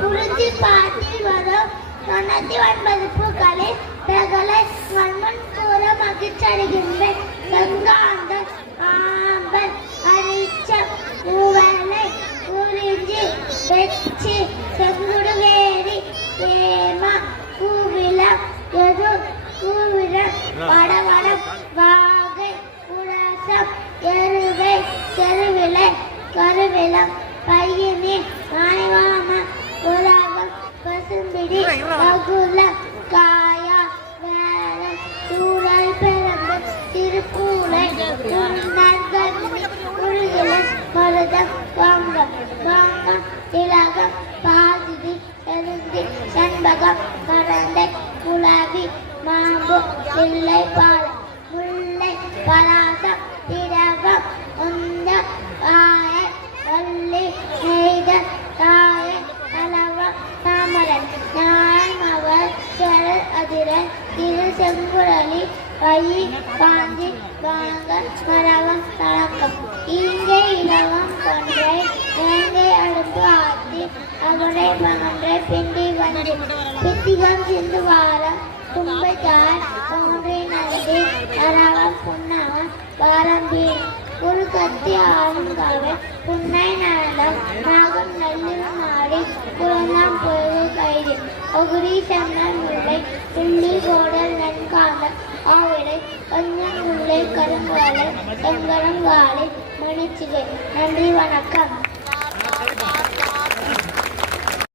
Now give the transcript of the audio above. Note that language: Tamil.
குறிஞ்சி பாட்டில் வரும் 99 பூக்களில் தகளை மண்மண் கூற மகிழ்ச்சடைகின்றேன். செங்காந்தல் ஆம்பல் அனிச்சம் மூவலை குறிஞ்சி வெச்சி செங்குடுவேரி ஏமா கூவிலம் எது கூவிலம் வடவடம் வாகை உரசம் எருவை செருவிலை கருவிலம் பையினி மாய்வாம உலகம் பசும்பிடி பகுலம் காயா வேலை சூழல் பெரம்பு திருப்பூரை நன்கண்ணி உருகிலம் மருதம் வாங்கம் வாங்கம் திலகம் பாதிதி எருந்தி சண்பகம் கரந்தை குலாவி மாம்பு பிள்ளை பாலை முல்லை பலாசம் திரவம் உந்த ஆய வள்ளி நெய்த தாய நலவம் தாமரன் நாயமவர் செரல் அதிரன் திரு செங்குழலி வயி காஞ்சி வாங்க மரவம் தளக்கம் ஈங்கை இலவம் கொன்றை வேங்கை அடுப்பு ஆத்தி அகனை பகன்றை பிண்டி வண்டி பித்திகம் சிந்து வாரம் கும்பை தாய் தோன்றி நந்தி நரவம் புன்னவம் வாரம்பீர் ஒரு கத்தி ஆளுங்காவல் புன்னை நடந்தம் நாகம் நல்லில் நாடி குழந்தாம் பொழுது கைது ஒகுரி சென்னல் முல்லை புள்ளி கோடல் நன்காந்தம் ஆவிடை கஞ்சன் முல்லை கருங்காலை செங்கரம் வாழை மணிச்சிகை. நன்றி, வணக்கம்.